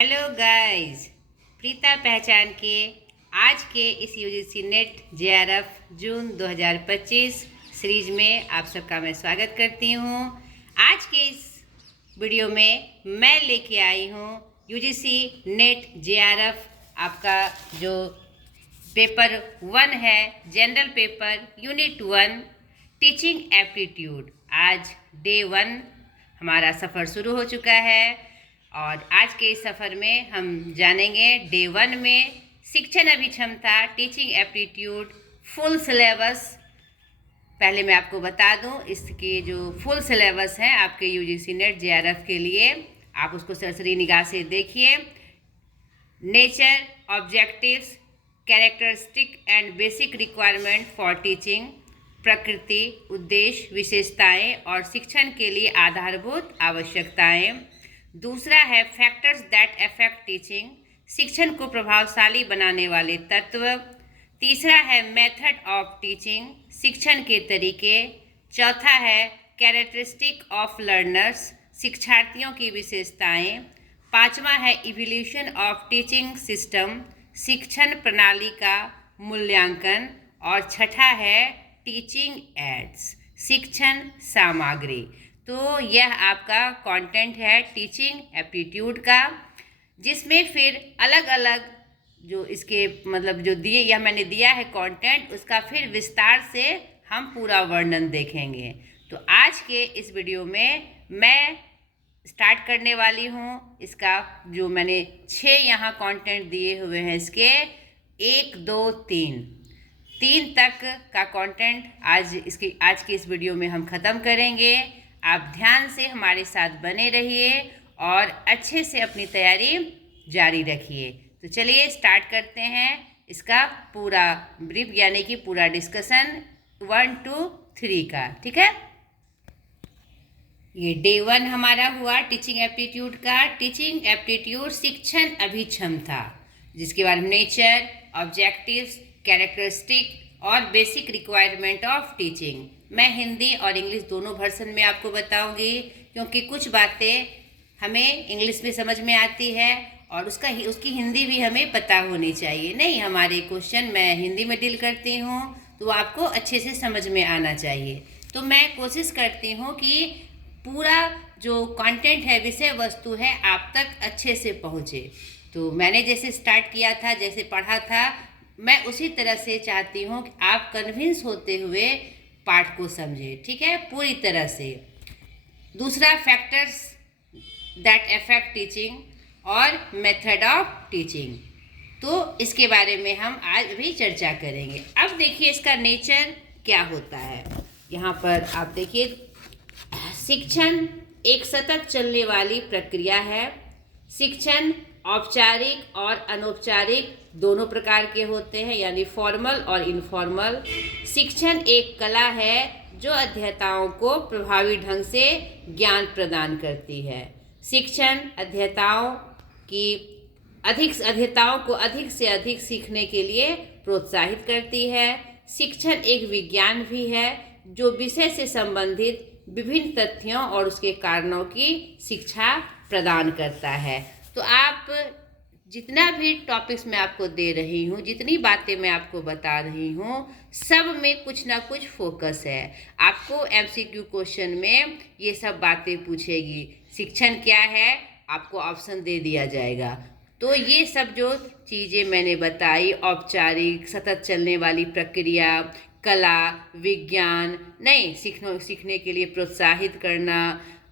Hello guys, Preeta पहचान के आज के इस यूजीसी नेट जेआरएफ जून 2025 सीरीज में आप सबका मैं स्वागत करती हूँ। आज के इस वीडियो में मैं लेके आई हूँ यूजीसी नेट जेआरएफ आपका जो पेपर 1 है, general paper unit 1 teaching aptitude. आज डे 1 हमारा सफ़र शुरू हो चुका है और आज के इस सफ़र में हम जानेंगे डे 1 में शिक्षण अभिक्षमता टीचिंग एप्टीट्यूड फुल सिलेबस। पहले मैं आपको बता दूं, इसके जो फुल सिलेबस है आपके यूजीसी नेट जेआरएफ के लिए, आप उसको सरसरी निगाह से देखिए। Nature, objectives, characteristic and basic requirement for teaching, प्रकृति, उद्देश्य, विशेषताएं और शिक्षण के लिए आधारभूत आवश्यकताएं। दूसरा है फैक्टर्स दैट अफेक्ट टीचिंग, शिक्षण को प्रभावशाली बनाने वाले तत्व। तीसरा है मेथड ऑफ टीचिंग, शिक्षण के तरीके। चौथा है कैरेक्टरिस्टिक ऑफ लर्नर्स, शिक्षार्थियों की विशेषताएं। पांचवा है इवोल्यूशन ऑफ टीचिंग सिस्टम, शिक्षण प्रणाली का मूल्यांकन। और छठा है टीचिंग एड्स, शिक्षण सामग्री। तो यह आपका कंटेंट है टीचिंग एप्टीट्यूड का, जिसमें फिर अलग अलग जो इसके मतलब जो दिए यह मैंने दिया है कंटेंट, उसका फिर विस्तार से हम पूरा वर्णन देखेंगे। तो आज के इस वीडियो में मैं स्टार्ट करने वाली हूँ इसका जो मैंने 6 यहाँ कंटेंट दिए हुए हैं, इसके 1 2 3 तक का कंटेंट आज के इस वीडियो में हम ख़त्म करेंगे। आप ध्यान से हमारे साथ बने रहिए और अच्छे से अपनी तैयारी जारी रखिए। तो चलिए स्टार्ट करते हैं इसका पूरा ब्रीफ यानी कि पूरा डिस्कशन 1 2 3 का। ठीक है, ये डे 1 हमारा हुआ टीचिंग एप्टीट्यूड का। टीचिंग एप्टीट्यूड शिक्षण अभिक्षमता, जिसके बारे में नेचर, ऑब्जेक्टिव्स, कैरेक्टरिस्टिक और बेसिक रिक्वायरमेंट ऑफ टीचिंग। मैं हिंदी और इंग्लिश दोनों वर्सन में आपको बताऊंगी, क्योंकि कुछ बातें हमें इंग्लिश में समझ में आती है और उसकी हिंदी भी हमें पता होनी चाहिए। नहीं, हमारे क्वेश्चन मैं हिंदी में डील करती हूँ तो आपको अच्छे से समझ में आना चाहिए। तो मैं कोशिश करती हूँ कि पूरा जो कंटेंट है, विषय वस्तु है, आप तक अच्छे से पहुँचे। तो मैंने जैसे स्टार्ट किया था, जैसे पढ़ा था, मैं उसी तरह से चाहती हूँ कि आप कन्विंस होते हुए पाठ को समझें। ठीक है, पूरी तरह से। दूसरा फैक्टर्स दैट अफेक्ट टीचिंग और मेथड ऑफ टीचिंग, तो इसके बारे में हम आज भी चर्चा करेंगे। अब देखिए इसका नेचर क्या होता है। यहाँ पर आप देखिए, शिक्षण एक सतत चलने वाली प्रक्रिया है। शिक्षण औपचारिक और अनौपचारिक दोनों प्रकार के होते हैं, यानी फॉर्मल और इनफॉर्मल। शिक्षण एक कला है जो अध्येताओं को प्रभावी ढंग से ज्ञान प्रदान करती है। शिक्षण अध्येताओं को अधिक से अधिक सीखने के लिए प्रोत्साहित करती है। शिक्षण एक विज्ञान भी है जो विषय से संबंधित विभिन्न तथ्यों और उसके कारणों की शिक्षा प्रदान करता है। तो आप जितना भी टॉपिक्स मैं आपको दे रही हूँ, जितनी बातें मैं आपको बता रही हूँ, सब में कुछ ना कुछ फोकस है। आपको एमसीक्यू क्वेश्चन में ये सब बातें पूछेगी। शिक्षण क्या है, आपको ऑप्शन दे दिया जाएगा। तो ये सब जो चीज़ें मैंने बताई, औपचारिक, सतत चलने वाली प्रक्रिया, कला, विज्ञान, नहीं सीखने के लिए प्रोत्साहित करना,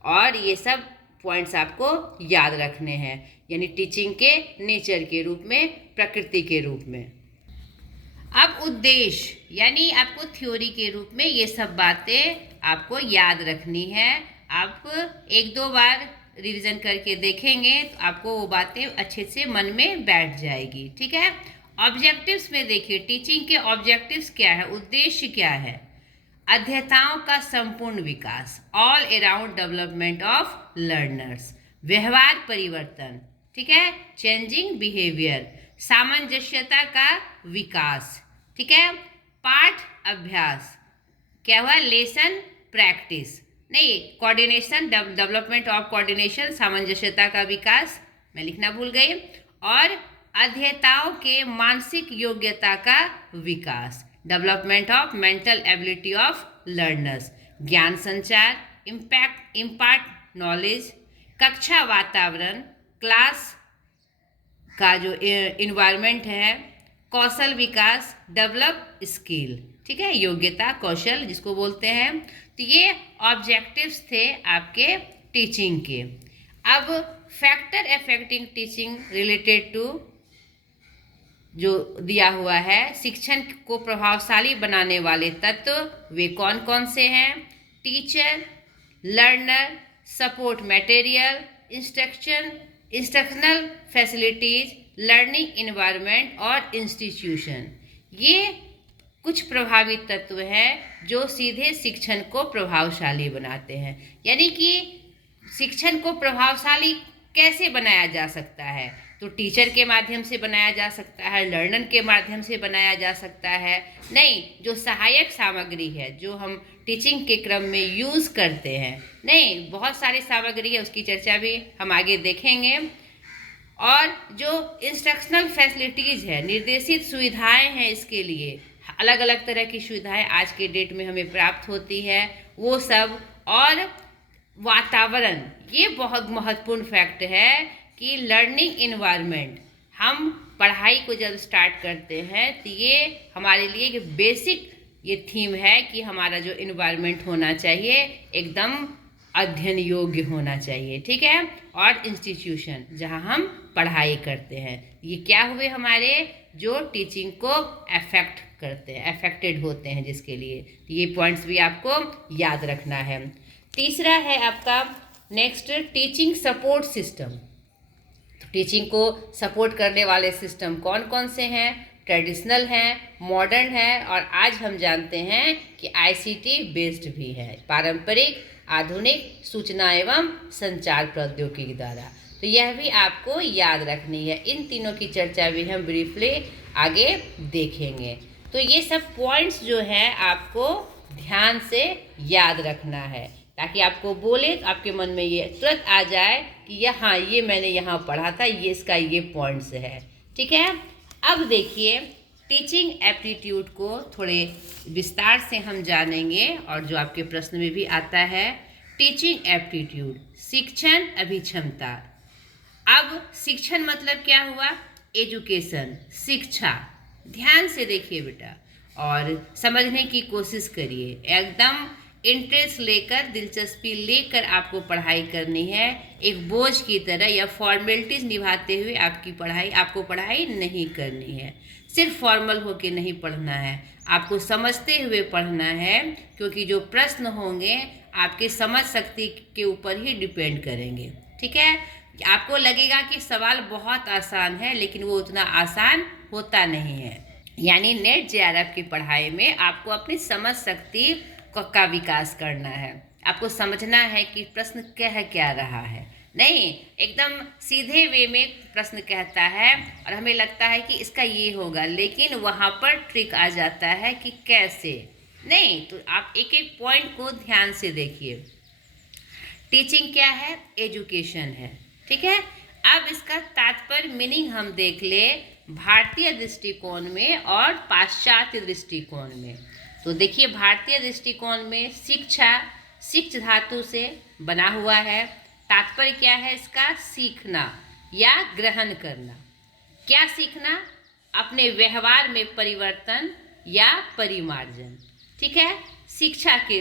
और ये सब पॉइंट्स आपको याद रखने हैं, यानी टीचिंग के नेचर के रूप में, प्रकृति के रूप में। अब उद्देश्य, यानी आपको थ्योरी के रूप में ये सब बातें आपको याद रखनी है। आप 1-2 बार रिवीजन करके देखेंगे तो आपको वो बातें अच्छे से मन में बैठ जाएगी। ठीक है, ऑब्जेक्टिव्स में देखिए, टीचिंग के ऑब्जेक्टिव्स क्या है, उद्देश्य क्या है। अध्येताओं का संपूर्ण विकास, all around development of learners, व्यवहार परिवर्तन, ठीक है, चेंजिंग बिहेवियर, सामंजस्यता का विकास, ठीक है, पाठ अभ्यास, क्या हुआ, लेसन प्रैक्टिस, नहीं, कोऑर्डिनेशन, डेवलपमेंट ऑफ कोऑर्डिनेशन, सामंजस्यता का विकास, मैं लिखना भूल गई। और अध्येताओं के मानसिक योग्यता का विकास, development of mental ability of learners, ज्ञान संचार, इम्पार्ट नॉलेज, कक्षा वातावरण, क्लास का जो इन्वायरमेंट है, कौशल विकास, डेवलप स्किल, ठीक है, योग्यता कौशल जिसको बोलते हैं। तो ये ऑब्जेक्टिव्स थे आपके टीचिंग के। अब factor affecting teaching related to जो दिया हुआ है, शिक्षण को प्रभावशाली बनाने वाले तत्व वे कौन कौन से हैं? Teacher, learner, support material, instructional facilities, learning environment और इंस्टीट्यूशन। ये कुछ प्रभावी तत्व हैं जो सीधे शिक्षण को प्रभावशाली बनाते हैं। यानी कि शिक्षण को प्रभावशाली कैसे बनाया जा सकता है? तो टीचर के माध्यम से बनाया जा सकता है, लर्नर के माध्यम से बनाया जा सकता है। नहीं, जो सहायक सामग्री है जो हम टीचिंग के क्रम में यूज़ करते हैं, नहीं, बहुत सारी सामग्री है, उसकी चर्चा भी हम आगे देखेंगे। और जो इंस्ट्रक्शनल फैसिलिटीज़ है, निर्देशित सुविधाएं हैं, इसके लिए अलग अलग तरह की सुविधाएं आज के डेट में हमें प्राप्त होती है, वो सब। और वातावरण, ये बहुत महत्वपूर्ण फैक्ट है कि लर्निंग इन्वायरमेंट, हम पढ़ाई को जब स्टार्ट करते हैं तो ये हमारे लिए एक बेसिक ये थीम है कि हमारा जो इन्वायरमेंट होना चाहिए एकदम अध्ययन योग्य होना चाहिए, ठीक है। और इंस्टीट्यूशन जहाँ हम पढ़ाई करते हैं, ये क्या हुए हमारे जो टीचिंग को अफेक्ट करते हैं, अफेक्टेड होते हैं, जिसके लिए ये पॉइंट्स भी आपको याद रखना है। तीसरा है आपका नेक्स्ट, टीचिंग सपोर्ट सिस्टम। तो टीचिंग को सपोर्ट करने वाले सिस्टम कौन कौन से हैं? ट्रेडिशनल हैं, मॉडर्न है, और आज हम जानते हैं कि आईसीटी बेस्ड भी है, पारंपरिक, आधुनिक सूचना एवं संचार प्रौद्योगिकी द्वारा। तो यह भी आपको याद रखनी है। इन तीनों की चर्चा भी हम ब्रीफली आगे देखेंगे। तो ये सब पॉइंट्स जो हैं आपको ध्यान से याद रखना है, ताकि आपको बोले तो आपके मन में ये तुरंत आ जाए कि यहाँ ये मैंने यहाँ पढ़ा था, ये इसका ये पॉइंट्स है, ठीक है। अब देखिए, टीचिंग एप्टीट्यूड को थोड़े विस्तार से हम जानेंगे, और जो आपके प्रश्न में भी आता है, टीचिंग एप्टीट्यूड, शिक्षण अभिक्षमता। अब शिक्षण मतलब क्या हुआ? एजुकेशन, शिक्षा। ध्यान से देखिए बेटा और समझने की कोशिश करिए, एकदम इंटरेस्ट लेकर, दिलचस्पी लेकर आपको पढ़ाई करनी है। एक बोझ की तरह या फॉर्मेलिटीज निभाते हुए आपको पढ़ाई नहीं करनी है। सिर्फ फॉर्मल होके नहीं पढ़ना है, आपको समझते हुए पढ़ना है, क्योंकि जो प्रश्न होंगे आपके समझ शक्ति के ऊपर ही डिपेंड करेंगे, ठीक है। आपको लगेगा कि सवाल बहुत आसान है, लेकिन वो उतना आसान होता नहीं है। यानी नेट जेआरएफ की पढ़ाई में आपको अपनी समझ शक्ति का विकास करना है। आपको समझना है कि प्रश्न कह क्या रहा है, नहीं एकदम सीधे वे में प्रश्न कहता है और हमें लगता है कि इसका ये होगा, लेकिन वहाँ पर ट्रिक आ जाता है कि कैसे। नहीं, तो आप एक एक पॉइंट को ध्यान से देखिए। टीचिंग क्या है? एजुकेशन है, ठीक है। अब इसका तात्पर्य मीनिंग हम देख ले भारतीय दृष्टिकोण में और पाश्चात्य दृष्टिकोण में। तो देखिए, भारतीय दृष्टिकोण में शिक्षा, शिक्ष धातु से बना हुआ है। तात्पर्य क्या है इसका? सीखना या ग्रहण करना। क्या सीखना? अपने व्यवहार में परिवर्तन या परिमार्जन, ठीक है, शिक्षा के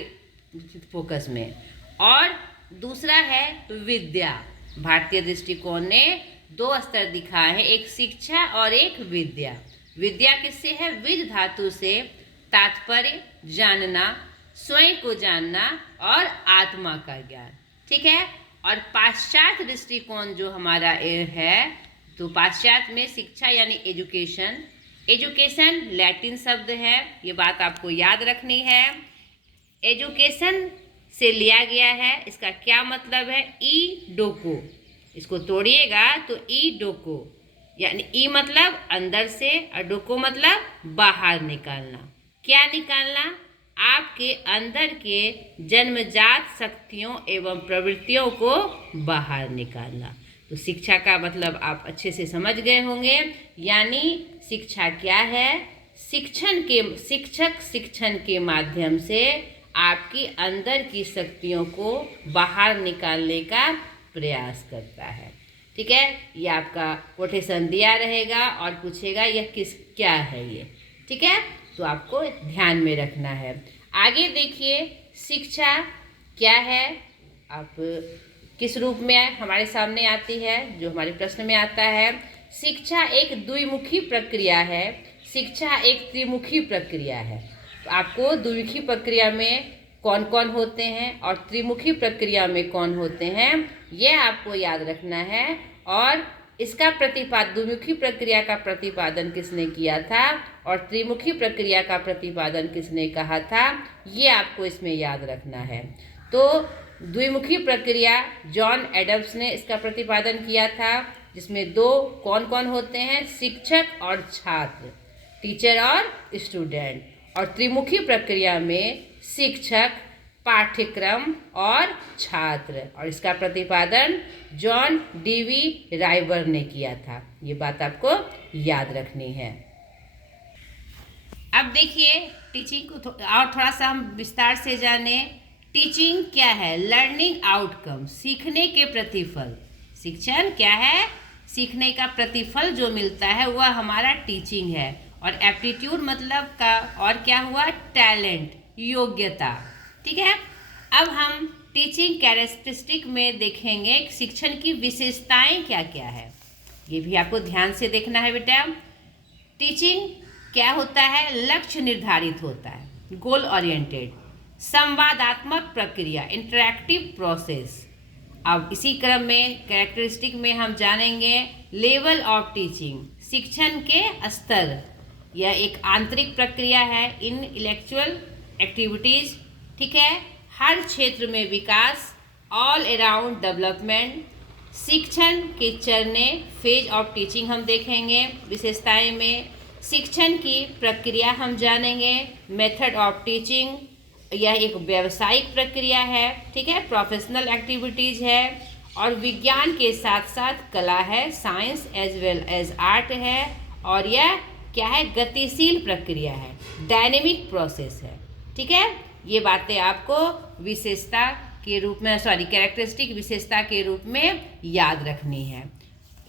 फोकस में। और दूसरा है विद्या। भारतीय दृष्टिकोण ने दो स्तर दिखाए हैं, एक शिक्षा और एक विद्या। विद्या किससे है? विद धातु से, तात्पर्य जानना, स्वयं को जानना और आत्मा का ज्ञान, ठीक है। और पाश्चात्य दृष्टिकोण जो हमारा है, तो पाश्चात्य में शिक्षा यानी एजुकेशन। एजुकेशन लैटिन शब्द है, ये बात आपको याद रखनी है। एजुकेशन से लिया गया है, इसका क्या मतलब है? ई डोको, इसको तोड़िएगा तो ई डोको, यानी ई मतलब अंदर से और डोको मतलब बाहर निकालना। क्या निकालना? आपके अंदर के जन्मजात शक्तियों एवं प्रवृत्तियों को बाहर निकालना। तो शिक्षा का मतलब आप अच्छे से समझ गए होंगे। यानी शिक्षा क्या है? शिक्षण के माध्यम से आपकी अंदर की शक्तियों को बाहर निकालने का प्रयास करता है। ठीक है, ये आपका कोटेशन दिया रहेगा और पूछेगा यह क्या है ये। ठीक है, तो आपको ध्यान में रखना है। आगे देखिए, शिक्षा क्या है, आप किस रूप में हमारे सामने आती है, जो हमारे प्रश्न में आता है। शिक्षा एक द्विमुखी प्रक्रिया है, शिक्षा एक त्रिमुखी प्रक्रिया है। तो आपको द्विमुखी प्रक्रिया में कौन कौन होते हैं और त्रिमुखी प्रक्रिया में कौन होते हैं, यह आपको याद रखना है। और इसका द्विमुखी प्रक्रिया का प्रतिपादन किसने किया था और त्रिमुखी प्रक्रिया का प्रतिपादन किसने कहा था, ये आपको इसमें याद रखना है। तो द्विमुखी प्रक्रिया जॉन एडम्स ने इसका प्रतिपादन किया था, जिसमें दो कौन कौन होते हैं, शिक्षक और छात्र, टीचर और स्टूडेंट। और त्रिमुखी प्रक्रिया में शिक्षक, पाठ्यक्रम और छात्र, और इसका प्रतिपादन जॉन डीवी राइबर ने किया था। ये बात आपको याद रखनी है। अब देखिए, टीचिंग को और थोड़ा सा हम विस्तार से जाने। टीचिंग क्या है? लर्निंग आउटकम, सीखने के प्रतिफल। शिक्षण क्या है? सीखने का प्रतिफल जो मिलता है वह हमारा टीचिंग है। और एप्टीट्यूड मतलब का और क्या हुआ? टैलेंट, योग्यता। ठीक है, अब हम टीचिंग कैरेक्टरिस्टिक में देखेंगे शिक्षण की विशेषताएं क्या क्या है। ये भी आपको ध्यान से देखना है बेटा। टीचिंग क्या होता है? लक्ष्य निर्धारित होता है, गोल ओरिएंटेड, संवादात्मक प्रक्रिया, इंटरैक्टिव प्रोसेस। अब इसी क्रम में कैरेक्टरिस्टिक में हम जानेंगे लेवल ऑफ टीचिंग, शिक्षण के स्तर। यह एक आंतरिक प्रक्रिया है, इन इंटेलेक्चुअल एक्टिविटीज। ठीक है, हर क्षेत्र में विकास, ऑल अराउंड डेवलपमेंट। शिक्षण के चरणे, फेज ऑफ टीचिंग हम देखेंगे विशेषताएं में। शिक्षण की प्रक्रिया हम जानेंगे, मेथड ऑफ टीचिंग, यह एक व्यावसायिक प्रक्रिया है। ठीक है, प्रोफेशनल एक्टिविटीज़ है। और विज्ञान के साथ साथ कला है, science as well as art है। और यह क्या है? गतिशील प्रक्रिया है, डायनेमिक प्रोसेस है। ठीक है, ये बातें आपको विशेषता के रूप में कैरेक्टरिस्टिक विशेषता के रूप में याद रखनी है।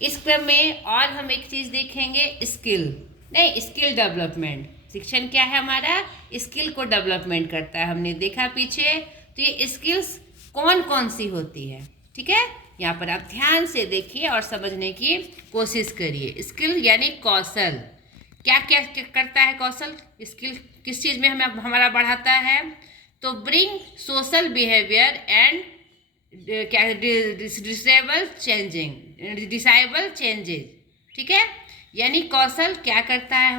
इस क्रम में और हम एक चीज़ देखेंगे, स्किल डेवलपमेंट। शिक्षण क्या है हमारा? स्किल को डेवलपमेंट करता है, हमने देखा पीछे। तो ये स्किल्स कौन कौन सी होती है? ठीक है, यहाँ पर आप ध्यान से देखिए और समझने की कोशिश करिए। स्किल यानी कौशल, क्या क्या करता है कौशल? स्किल किस चीज़ में हमें हमारा बढ़ाता है? तो ब्रिंग सोशल बिहेवियर एंड क्या डिसेबल चेंजेज। ठीक है, यानी कौशल क्या करता है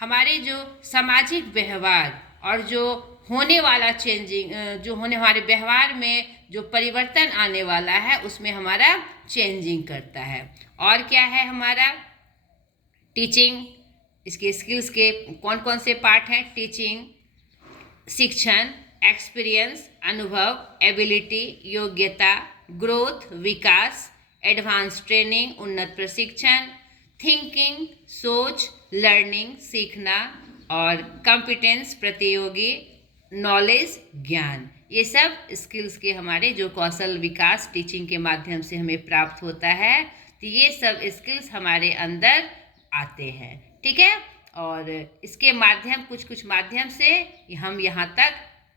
हमारे जो सामाजिक व्यवहार और जो होने वाला हमारे व्यवहार में जो परिवर्तन आने वाला है उसमें हमारा चेंजिंग करता है। और क्या है हमारा? टीचिंग, इसके स्किल्स के कौन कौन से पार्ट हैं? टीचिंग, शिक्षण, एक्सपीरियंस, अनुभव, एबिलिटी, योग्यता, ग्रोथ, विकास, एडवांस ट्रेनिंग, उन्नत प्रशिक्षण, थिंकिंग, सोच, लर्निंग, सीखना, और कॉम्पिटेंस, प्रतियोगी, नॉलेज, ज्ञान। ये सब स्किल्स के हमारे जो कौशल विकास टीचिंग के माध्यम से हमें प्राप्त होता है, तो ये सब स्किल्स हमारे अंदर आते हैं। ठीक है, और इसके माध्यम कुछ माध्यम से हम यहाँ तक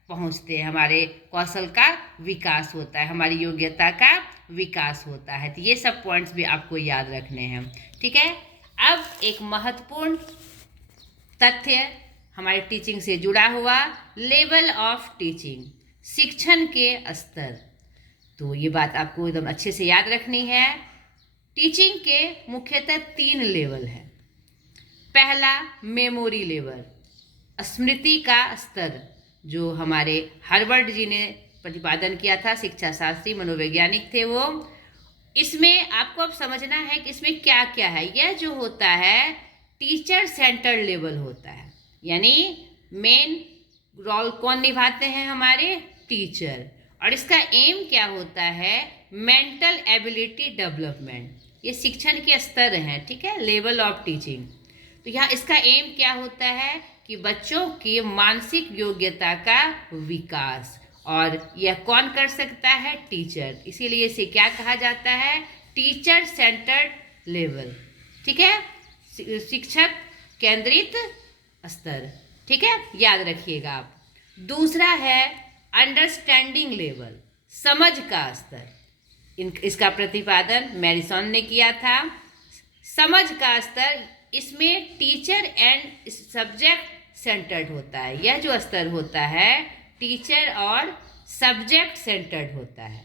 पहुँचते हैं, हमारे कौशल का विकास होता है, हमारी योग्यता का विकास होता है। तो ये सब पॉइंट्स भी आपको याद रखने हैं। ठीक है, अब एक महत्वपूर्ण तथ्य हमारे टीचिंग से जुड़ा हुआ, लेवल ऑफ टीचिंग, शिक्षण के स्तर। तो ये बात आपको एकदम अच्छे से याद रखनी है। टीचिंग के मुख्यतः 3 लेवल है। पहला मेमोरी लेवल, स्मृति का स्तर, जो हमारे हार्वर्ड जी ने प्रतिपादन किया था, शिक्षा शास्त्री मनोवैज्ञानिक थे वो। इसमें आपको अब समझना है कि इसमें क्या क्या है। यह जो होता है टीचर सेंटर्ड लेवल होता है, यानी मेन रोल कौन निभाते हैं? हमारे टीचर। और इसका एम क्या होता है मेंटल एबिलिटी डेवलपमेंट, ये शिक्षण के स्तर हैं, ठीक है, लेवल ऑफ टीचिंग। तो यहाँ इसका एम क्या होता है कि बच्चों की मानसिक योग्यता का विकास, और यह कौन कर सकता है? टीचर। इसीलिए इसे क्या कहा जाता है? टीचर सेंटर्ड लेवल, ठीक है, शिक्षक केंद्रित स्तर, ठीक है, याद रखिएगा आप। दूसरा है अंडरस्टैंडिंग लेवल, समझ का स्तर। इसका प्रतिपादन मैरिसन ने किया था। समझ का स्तर, इसमें टीचर एंड सब्जेक्ट सेंटर्ड होता है। यह जो स्तर होता है टीचर और सब्जेक्ट सेंटर्ड होता है।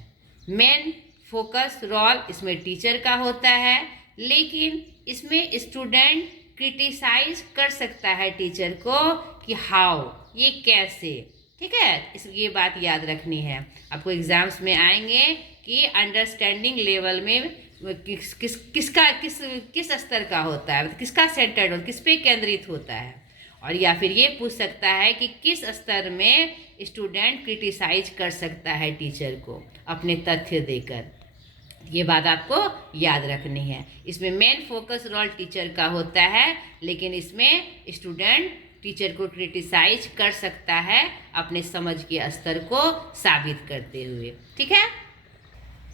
मेन फोकस रोल इसमें टीचर का होता है, लेकिन इसमें स्टूडेंट क्रिटिसाइज कर सकता है टीचर को कि हाउ, ये कैसे, ठीक है, ये बात याद रखनी है। आपको एग्जाम्स में आएंगे कि अंडरस्टैंडिंग लेवल में किस स्तर का होता है, किसका सेंटर्ड, किस पे केंद्रित होता है। और या फिर ये पूछ सकता है कि किस स्तर में स्टूडेंट क्रिटिसाइज कर सकता है टीचर को अपने तथ्य देकर। ये बात आपको याद रखनी है। इसमें मेन फोकस रोल टीचर का होता है, लेकिन इसमें स्टूडेंट टीचर को क्रिटिसाइज कर सकता है अपने समझ के स्तर को साबित करते हुए, ठीक है।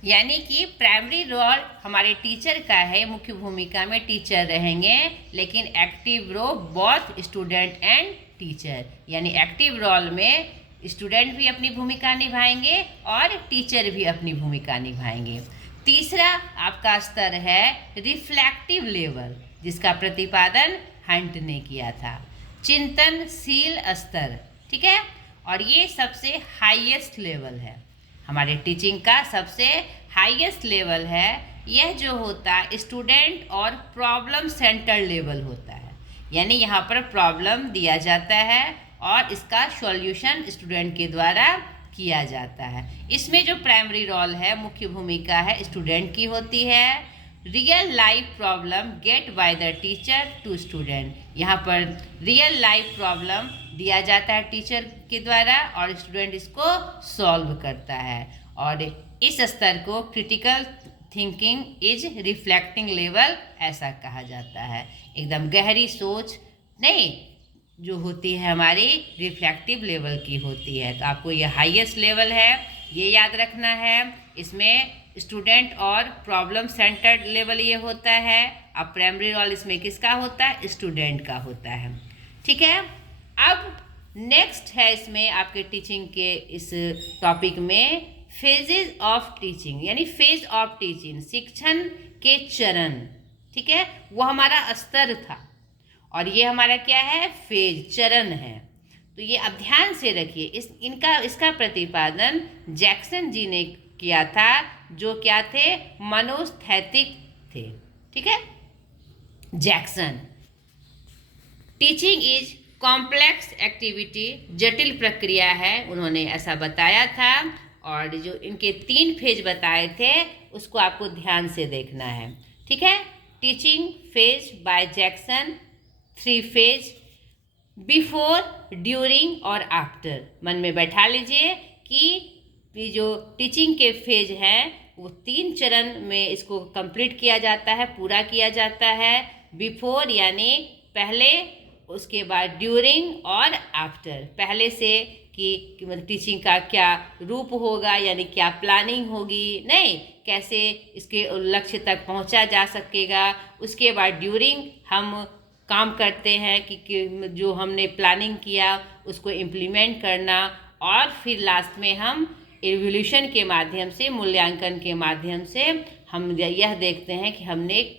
यानी कि प्राइमरी रोल हमारे टीचर का है, मुख्य भूमिका में टीचर रहेंगे, लेकिन active role both student and teacher, यानी एक्टिव रोल में स्टूडेंट भी अपनी भूमिका निभाएंगे और टीचर भी अपनी भूमिका निभाएंगे। तीसरा आपका स्तर है रिफ्लेक्टिव लेवल, जिसका प्रतिपादन हंट ने किया था, चिंतनशील स्तर, ठीक है, और ये सबसे हाईएस्ट लेवल है, हमारे टीचिंग का सबसे हाईएस्ट लेवल है। यह जो होता है स्टूडेंट और प्रॉब्लम सेंटर लेवल होता है, यानी यहाँ पर प्रॉब्लम दिया जाता है और इसका सॉल्यूशन स्टूडेंट के द्वारा किया जाता है। इसमें जो प्राइमरी रोल है, मुख्य भूमिका है, स्टूडेंट की होती है। Real life problem get by the teacher to student, यहाँ पर रियल लाइफ प्रॉब्लम दिया जाता है टीचर के द्वारा और स्टूडेंट इसको सॉल्व करता है, और इस स्तर को critical thinking is reflecting level ऐसा कहा जाता है। एकदम गहरी सोच नहीं जो होती है हमारी रिफ्लेक्टिव लेवल की होती है। तो आपको ये हाईएस्ट लेवल है, ये याद रखना है। इसमें स्टूडेंट और प्रॉब्लम सेंटर्ड लेवल ये होता है। अब प्राइमरी रोल इसमें किसका होता है? स्टूडेंट का होता है, ठीक है। अब नेक्स्ट है इसमें आपके टीचिंग के इस टॉपिक में फेजेस ऑफ टीचिंग, यानी फेज ऑफ टीचिंग, शिक्षण के चरण, ठीक है, वो हमारा स्तर था और ये हमारा क्या है? फेज, चरण है। तो ये अब ध्यान से रखिए, इसका प्रतिपादन जैक्सन जी ने किया था, जो क्या थे? मनोस्थैतिक थे, ठीक है, Jackson. Teaching is complex activity, जटिल प्रक्रिया है, उन्होंने ऐसा बताया था। और जो इनके 3 फेज बताए थे उसको आपको ध्यान से देखना है, ठीक है। Teaching phase by Jackson, 3 phase, before, during और आफ्टर। मन में बैठा लीजिए कि जो टीचिंग के फेज हैं वो 3 चरण में इसको कंप्लीट किया जाता है, पूरा किया जाता है। बिफोर यानी पहले, उसके बाद ड्यूरिंग और आफ्टर, पहले से कि मतलब टीचिंग का क्या रूप होगा, यानी क्या प्लानिंग होगी, नहीं कैसे इसके लक्ष्य तक पहुंचा जा सकेगा। उसके बाद ड्यूरिंग हम काम करते हैं कि जो हमने प्लानिंग किया उसको इम्प्लीमेंट करना, और फिर लास्ट में हम इवोल्यूशन के माध्यम से, मूल्यांकन के माध्यम से हम यह देखते हैं कि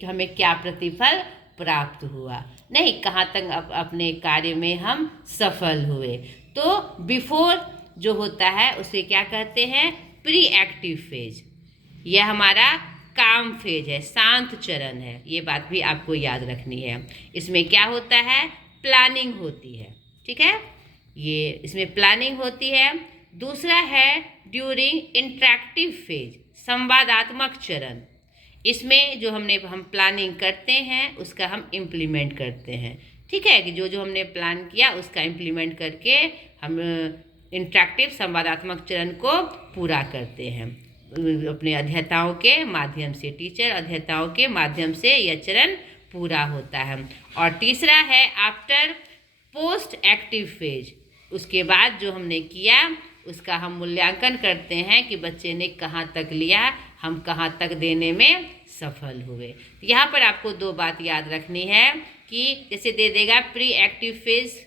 हमें क्या प्रतिफल प्राप्त हुआ, नहीं कहाँ तक अपने कार्य में हम सफल हुए। तो बिफोर जो होता है उसे क्या कहते हैं? Pre active phase. यह हमारा काम फेज है, शांत चरण है, ये बात भी आपको याद रखनी है। इसमें क्या होता है? प्लानिंग होती है, ठीक है, ये इसमें प्लानिंग होती है। दूसरा है ड्यूरिंग इंटरेक्टिव फेज, संवादात्मक चरण। इसमें जो हम प्लानिंग करते हैं उसका हम इम्प्लीमेंट करते हैं, ठीक है, कि जो हमने प्लान किया उसका इम्प्लीमेंट करके हम इंटरेक्टिव संवादात्मक चरण को पूरा करते हैं। अपने अध्येताओं के माध्यम से, टीचर अध्येताओं के माध्यम से यह चरण पूरा होता है। और तीसरा है आफ्टर पोस्ट एक्टिव फेज। उसके बाद जो हमने किया उसका हम मूल्यांकन करते हैं कि बच्चे ने कहाँ तक लिया, हम कहाँ तक देने में सफल हुए। यहाँ पर आपको दो बात याद रखनी है कि जैसे दे देगा प्री एक्टिव फेज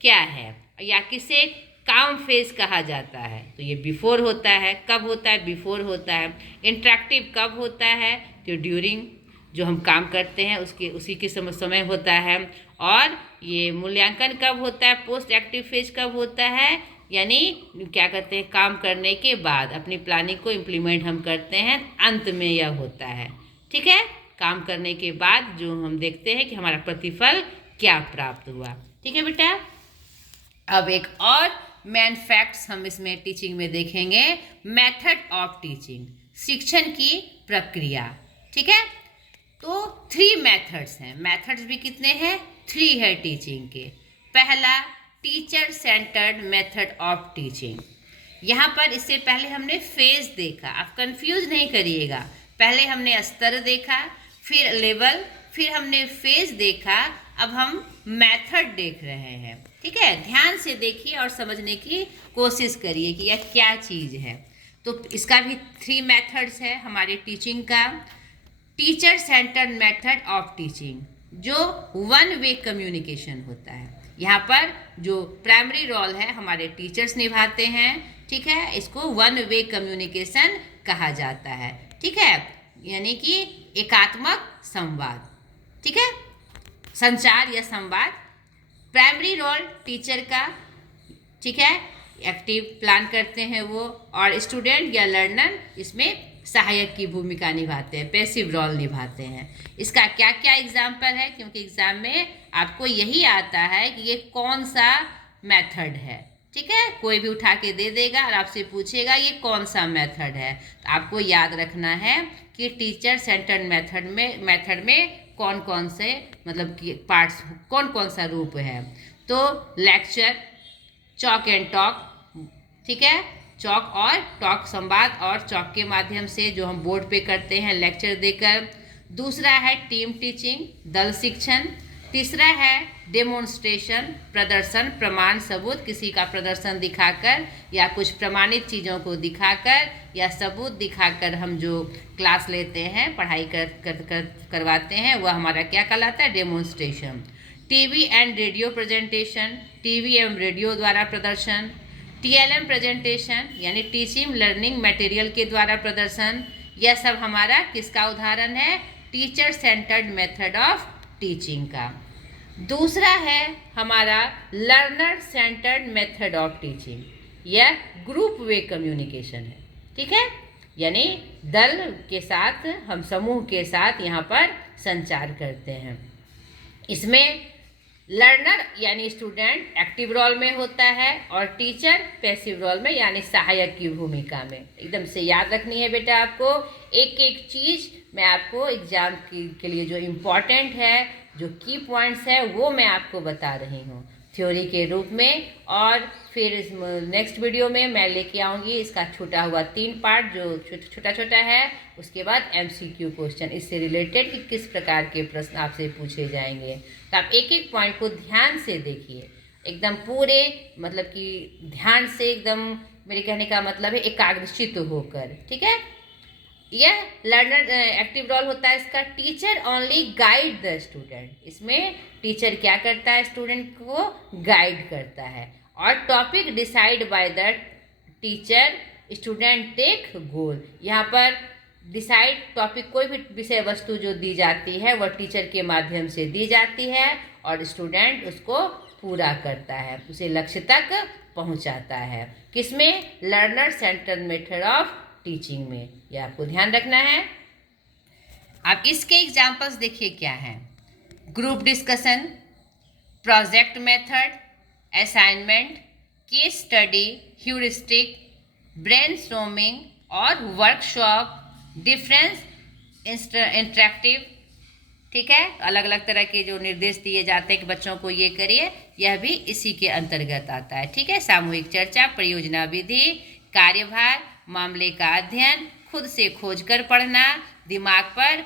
क्या है या किसे काम फेज कहा जाता है, तो ये बिफोर होता है। कब होता है? बिफोर होता है। इंटरेक्टिव कब होता है? तो ड्यूरिंग, जो हम काम करते हैं उसके उसी के समय होता है। और ये मूल्यांकन कब होता है? पोस्ट एक्टिव फेज कब होता है? यानी क्या कहते हैं, काम करने के बाद अपनी प्लानिंग को इम्प्लीमेंट हम करते हैं, अंत में यह होता है। ठीक है, काम करने के बाद जो हम देखते हैं कि हमारा प्रतिफल क्या प्राप्त हुआ। ठीक है बेटा। अब एक और मेन फैक्ट्स हम इसमें टीचिंग में देखेंगे, मेथड ऑफ टीचिंग, शिक्षण की प्रक्रिया। ठीक है, तो 3 मेथड्स हैं। मेथड्स भी कितने हैं? 3 है टीचिंग के। पहला teacher centred method of teaching. यहाँ पर इससे पहले हमने फेज देखा, आप कंफ्यूज नहीं करिएगा। पहले हमने स्तर देखा, फिर लेवल, फिर हमने फेज देखा, अब हम मेथड देख रहे हैं। ठीक है, ध्यान से देखिए और समझने की कोशिश करिए कि यह क्या चीज़ है। तो इसका भी 3 मेथड्स है हमारे टीचिंग का। Teacher centred method of teaching, जो 1 वे कम्युनिकेशन होता है। यहाँ पर जो प्राइमरी रोल है हमारे टीचर्स निभाते हैं। ठीक है, इसको 1 वे कम्युनिकेशन कहा जाता है। ठीक है, यानी कि एकात्मक संवाद। ठीक है, संचार या संवाद। प्राइमरी रोल टीचर का, ठीक है, एक्टिव प्लान करते हैं वो, और स्टूडेंट या लर्नर इसमें सहायक की भूमिका निभाते हैं, पैसिव रोल निभाते हैं। इसका क्या क्या एग्जाम्पल है, क्योंकि एग्जाम में आपको यही आता है कि ये कौन सा मेथड है। ठीक है, कोई भी उठा के दे देगा और आपसे पूछेगा ये कौन सा मेथड है, तो आपको याद रखना है कि टीचर सेंटर्ड मेथड में कौन कौन से मतलब कि पार्ट्स, कौन कौन सा रूप है। तो लेक्चर, चॉक एंड टॉक, ठीक है, चॉक और टॉक, संवाद और चॉक के माध्यम से जो हम बोर्ड पे करते हैं लेक्चर देकर। दूसरा है टीम टीचिंग, दल शिक्षण। तीसरा है डेमोन्स्ट्रेशन, प्रदर्शन, प्रमाण सबूत, किसी का प्रदर्शन दिखाकर या कुछ प्रमाणित चीज़ों को दिखाकर या सबूत दिखाकर हम जो क्लास लेते हैं, पढ़ाई करवाते हैं, वह हमारा क्या कहलाता है? Demonstration. TV and radio presentation, TV एवं रेडियो द्वारा प्रदर्शन। टीएलएम प्रेजेंटेशन यानी टीचिंग लर्निंग मटेरियल के द्वारा प्रदर्शन। यह सब हमारा किसका उदाहरण है? Teacher centred method of teaching का। दूसरा है हमारा learner centred method of teaching, यह ग्रुप वे कम्युनिकेशन है। ठीक है, यानी दल के साथ, हम समूह के साथ यहाँ पर संचार करते हैं। इसमें लर्नर यानी स्टूडेंट एक्टिव रोल में होता है और टीचर पैसिव रोल में यानी सहायक की भूमिका में। एकदम से याद रखनी है बेटा आपको, एक एक चीज़ मैं आपको एग्जाम के लिए जो इम्पोर्टेंट है, जो की पॉइंट्स है, वो मैं आपको बता रही हूँ थ्योरी के रूप में। और फिर इस नेक्स्ट वीडियो में मैं लेके आऊँगी इसका छूटा हुआ 3 पार्ट जो छोटा छोटा है, उसके बाद MCQ क्वेश्चन इससे रिलेटेड कि किस प्रकार के प्रश्न आपसे पूछे जाएंगे। तो आप एक एक पॉइंट को ध्यान से देखिए, एकदम पूरे मतलब कि ध्यान से, एकदम मेरे कहने का मतलब है एकाग्रचित्त होकर। ठीक है, यह लर्नर एक्टिव रोल होता है इसका। Teacher only guide the student, इसमें टीचर क्या करता है? स्टूडेंट को गाइड करता है। और topic decide by the teacher, student take goal. यहाँ पर डिसाइड टॉपिक, कोई भी विषय वस्तु जो दी जाती है वह टीचर के माध्यम से दी जाती है और स्टूडेंट उसको पूरा करता है, उसे लक्ष्य तक पहुँचाता है। किसमें? Learner centred method of teaching में। यह आपको ध्यान रखना है। अब इसके एग्जाम्पल्स देखिए क्या हैं। Group discussion, project method, assignment, case study, heuristic, brainstorming और वर्कशॉप, डिफरेंस, इंटरेक्टिव। ठीक है, अलग अलग तरह के जो निर्देश दिए जाते हैं कि बच्चों को ये करिए, यह भी इसी के अंतर्गत आता है। ठीक है, सामूहिक चर्चा, परियोजना विधि, कार्यभार, मामले का अध्ययन, खुद से खोज कर पढ़ना, दिमाग पर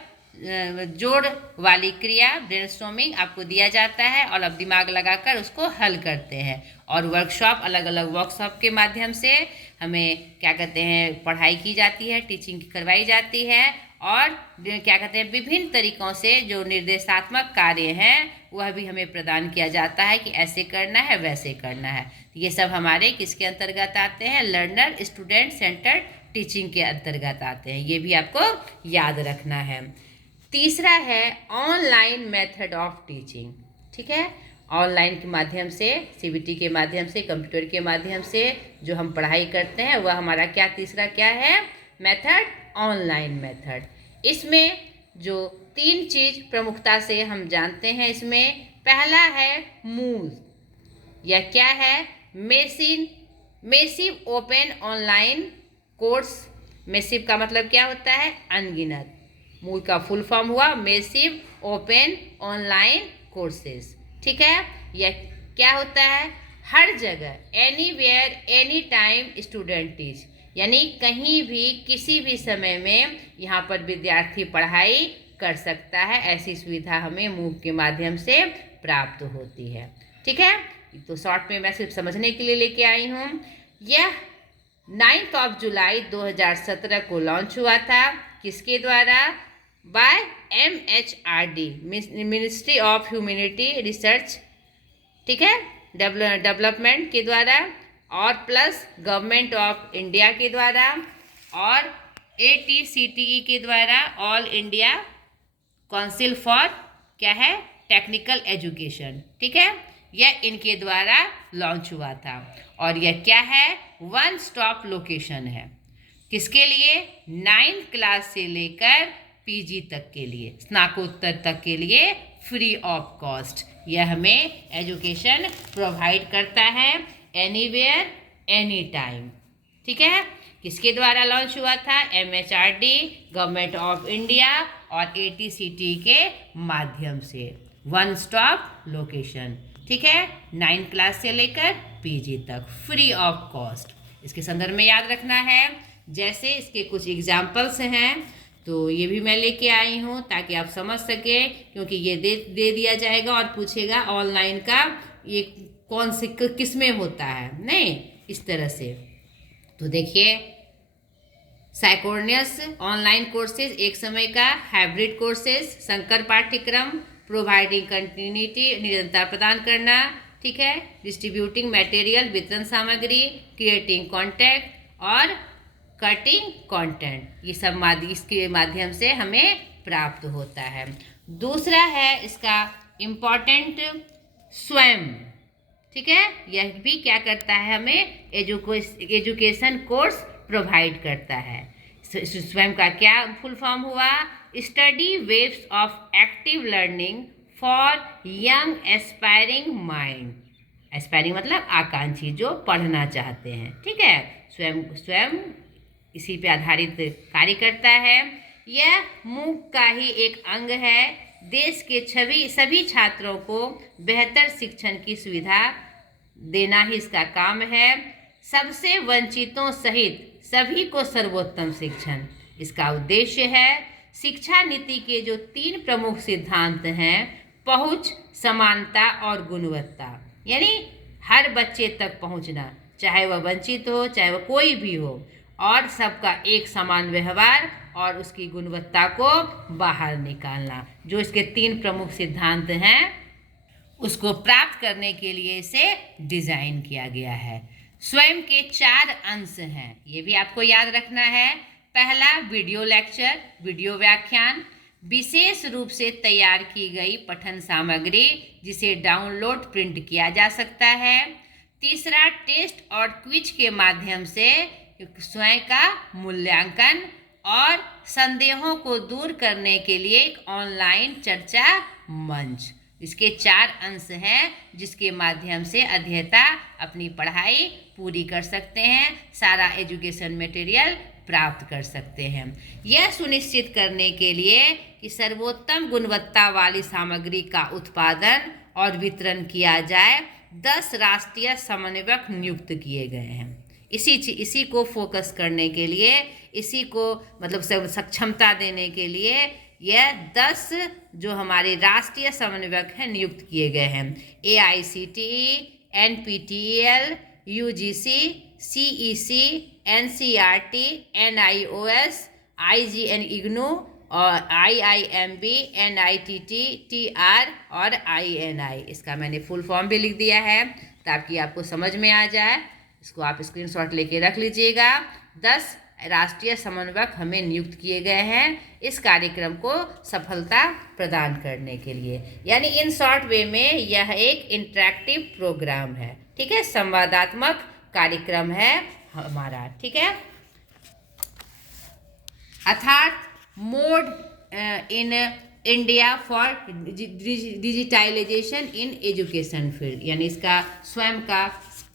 जोड़ वाली क्रिया ब्रेनस्टॉर्मिंग आपको दिया जाता है और अब दिमाग लगाकर उसको हल करते हैं। और वर्कशॉप, अलग अलग वर्कशॉप के माध्यम से हमें क्या कहते हैं पढ़ाई की जाती है, टीचिंग करवाई जाती है और क्या कहते हैं विभिन्न तरीक़ों से जो निर्देशात्मक कार्य हैं वह भी हमें प्रदान किया जाता है कि ऐसे करना है, वैसे करना है। ये सब हमारे किसके अंतर्गत आते हैं? लर्नर स्टूडेंट सेंटर्ड टीचिंग के अंतर्गत आते हैं। ये भी आपको याद रखना है। तीसरा है ऑनलाइन मेथड ऑफ टीचिंग। ठीक है, ऑनलाइन के माध्यम से, सीबीटी के माध्यम से, कंप्यूटर के माध्यम से जो हम पढ़ाई करते हैं वह हमारा क्या तीसरा क्या है? Method, online method. इसमें जो 3 चीज़ प्रमुखता से हम जानते हैं, इसमें पहला है मूव। यह क्या है? Massive open online course. Massive का मतलब क्या होता है? अनगिनत। मूल का फुल फॉर्म हुआ मेसिव ओपन ऑनलाइन कोर्सेज। ठीक है, यह क्या होता है? हर जगह, anywhere any time student teach, यानी कहीं भी किसी भी समय में यहाँ पर विद्यार्थी पढ़ाई कर सकता है। ऐसी सुविधा हमें मूव के माध्यम से प्राप्त होती है। ठीक है, तो शॉर्ट में मैं सिर्फ समझने के लिए लेके आई हूँ। यह 9 जुलाई 2017 को लॉन्च हुआ था। किसके द्वारा? By MHRD, ministry of humanity research, ठीक है, डेवलपमेंट के द्वारा, और प्लस गवर्नमेंट ऑफ इंडिया के द्वारा और ATCTE के द्वारा, ऑल इंडिया काउंसिल फॉर क्या है? Technical education. ठीक है, यह इनके द्वारा लॉन्च हुआ था और यह क्या है? वन स्टॉप लोकेशन है। किसके लिए? 9th क्लास से लेकर PG तक के लिए, स्नातकोत्तर तक के लिए फ्री ऑफ कॉस्ट यह हमें एजुकेशन प्रोवाइड करता है, एनीवेयर एनी टाइम। ठीक है, किसके द्वारा लॉन्च हुआ था? MHRD, गवर्नमेंट ऑफ इंडिया और ATCTE के माध्यम से। One stop location. ठीक है, 9th क्लास से लेकर PG तक फ्री ऑफ कॉस्ट। इसके संदर्भ में याद रखना है। जैसे इसके कुछ एग्जाम्पल्स हैं तो ये भी मैं लेके आई हूँ ताकि आप समझ सके, क्योंकि ये दे दिया जाएगा और पूछेगा ऑनलाइन का ये कौन से किस में होता है, नहीं इस तरह से। तो देखिए, साइकोर्नियस ऑनलाइन कोर्सेज एक समय का, हाइब्रिड कोर्सेज संकर पाठ्यक्रम, प्रोवाइडिंग कंटिन्यूटी निरंतर प्रदान करना, ठीक है, डिस्ट्रीब्यूटिंग मटेरियल वितरण सामग्री, क्रिएटिंग कॉन्टेंट और कटिंग कंटेंट, ये सब इसके माध्यम से हमें प्राप्त होता है। दूसरा है इसका इम्पॉर्टेंट स्वयं। ठीक है, यह भी क्या करता है? हमें एजुकेशन कोर्स प्रोवाइड करता है। स्वयं का क्या फुल फॉर्म हुआ? Study waves of active learning for young aspiring mind. Aspiring मतलब आकांक्षी, जो पढ़ना चाहते हैं। ठीक है, स्वयं इसी पे आधारित कार्य करता है। यह मूक का ही एक अंग है। देश के सभी छात्रों को बेहतर शिक्षण की सुविधा देना ही इसका काम है। सबसे वंचितों सहित सभी को सर्वोत्तम शिक्षण इसका उद्देश्य है। शिक्षा नीति के जो 3 प्रमुख सिद्धांत हैं, पहुंच, समानता और गुणवत्ता, यानी हर बच्चे तक पहुंचना, चाहे वह वंचित हो चाहे वह कोई भी हो, और सबका एक समान व्यवहार और उसकी गुणवत्ता को बाहर निकालना, जो इसके 3 प्रमुख सिद्धांत हैं उसको प्राप्त करने के लिए इसे डिजाइन किया गया है। स्वयं के 4 अंश हैं, ये भी आपको याद रखना है। पहला वीडियो लेक्चर, वीडियो व्याख्यान, विशेष रूप से तैयार की गई पठन सामग्री जिसे डाउनलोड प्रिंट किया जा सकता है। तीसरा टेस्ट और क्विज के माध्यम से स्वयं का मूल्यांकन और संदेहों को दूर करने के लिए एक ऑनलाइन चर्चा मंच। इसके 4 अंश हैं जिसके माध्यम से अध्येता अपनी पढ़ाई पूरी कर सकते हैं, सारा एजुकेशन मटेरियल प्राप्त कर सकते हैं। यह सुनिश्चित करने के लिए कि सर्वोत्तम गुणवत्ता वाली सामग्री का उत्पादन और वितरण किया जाए, 10 राष्ट्रीय समन्वयक नियुक्त किए गए हैं। इसी को फोकस करने के लिए, इसी को मतलब सक्षमता देने के लिए यह 10 जो हमारे राष्ट्रीय समन्वयक हैं नियुक्त किए गए हैं। AICTE, NPTEL, UGC, CEC, NCERT, NIOS, IGN IGNOU और IIMB, NITT, TR और INI। इसका मैंने फुल फॉर्म भी लिख दिया है ताकि आपको समझ में आ जाए। इसको आप स्क्रीनशॉट लेके रख लीजिएगा। 10 राष्ट्रीय समन्वयक हमें नियुक्त किए गए हैं इस कार्यक्रम को सफलता प्रदान करने के लिए। यानी इन शॉर्ट वे में यह एक इंटरेक्टिव प्रोग्राम है, ठीक है, संवादात्मक कार्यक्रम है हमारा, ठीक है। अर्थात mode in India for digitisation in education field, यानी इसका स्वयं का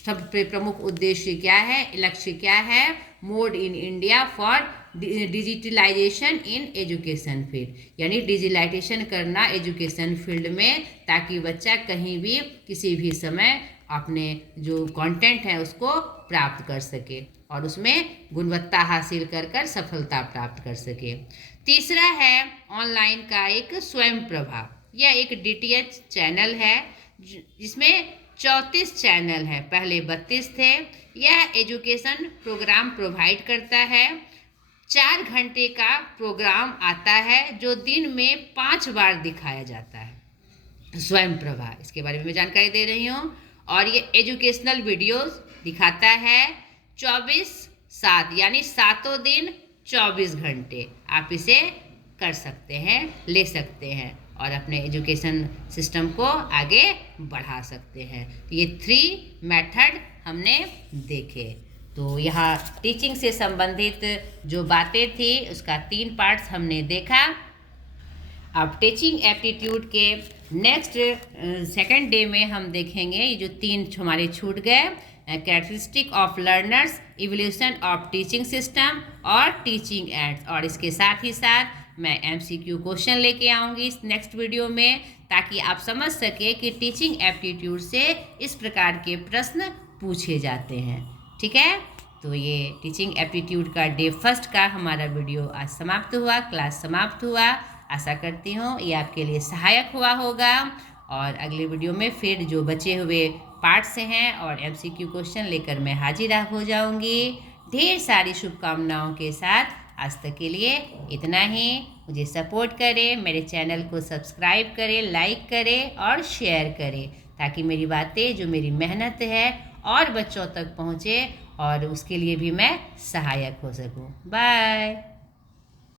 सब प्रमुख उद्देश्य क्या है, लक्ष्य क्या है। Mode in India for digitalisation in education field, यानी डिजिटलाइजेशन करना एजुकेशन फील्ड में, ताकि बच्चा कहीं भी किसी भी समय अपने जो कंटेंट है उसको प्राप्त कर सके और उसमें गुणवत्ता हासिल कर सफलता प्राप्त कर सके। तीसरा है ऑनलाइन का एक स्वयं प्रभा। यह एक DTH चैनल है जिसमें 34 चैनल हैं, पहले 32 थे। यह एजुकेशन प्रोग्राम प्रोवाइड करता है। 4 घंटे का प्रोग्राम आता है जो दिन में 5 बार दिखाया जाता है। स्वयं प्रभा, इसके बारे में मैं जानकारी दे रही हूँ। और ये एजुकेशनल वीडियोस दिखाता है 24/7, यानी 7 दिन 24 घंटे आप इसे कर सकते हैं, ले सकते हैं और अपने एजुकेशन सिस्टम को आगे बढ़ा सकते हैं। तो ये 3 मेथड हमने देखे। तो यहाँ टीचिंग से संबंधित जो बातें थी उसका 3 पार्ट्स हमने देखा। अब टीचिंग एप्टीट्यूड के नेक्स्ट सेकंड डे में हम देखेंगे ये जो 3 हमारे छूट गए, characteristic of learners, evolution of teaching system और टीचिंग एड्स। और इसके साथ ही साथ मैं MCQ क्वेश्चन लेके आऊँगी इस नेक्स्ट वीडियो में, ताकि आप समझ सके कि टीचिंग एप्टीट्यूड से इस प्रकार के प्रश्न पूछे जाते हैं, ठीक है। तो ये टीचिंग एप्टीट्यूड का डे 1 का हमारा वीडियो आज समाप्त हुआ, क्लास समाप्त हुआ। आशा करती हूँ ये आपके लिए सहायक हुआ होगा और अगले वीडियो में फिर जो बचे हुए पार्ट से हैं और MCQ क्वेश्चन लेकर मैं हाजिर हो जाऊँगी। ढेर सारी शुभकामनाओं के साथ आज तक के लिए इतना ही। मुझे सपोर्ट करें, मेरे चैनल को सब्सक्राइब करें, लाइक करें और शेयर करें, ताकि मेरी बातें, जो मेरी मेहनत है, और बच्चों तक पहुँचे और उसके लिए भी मैं सहायक हो सकूँ। बाय।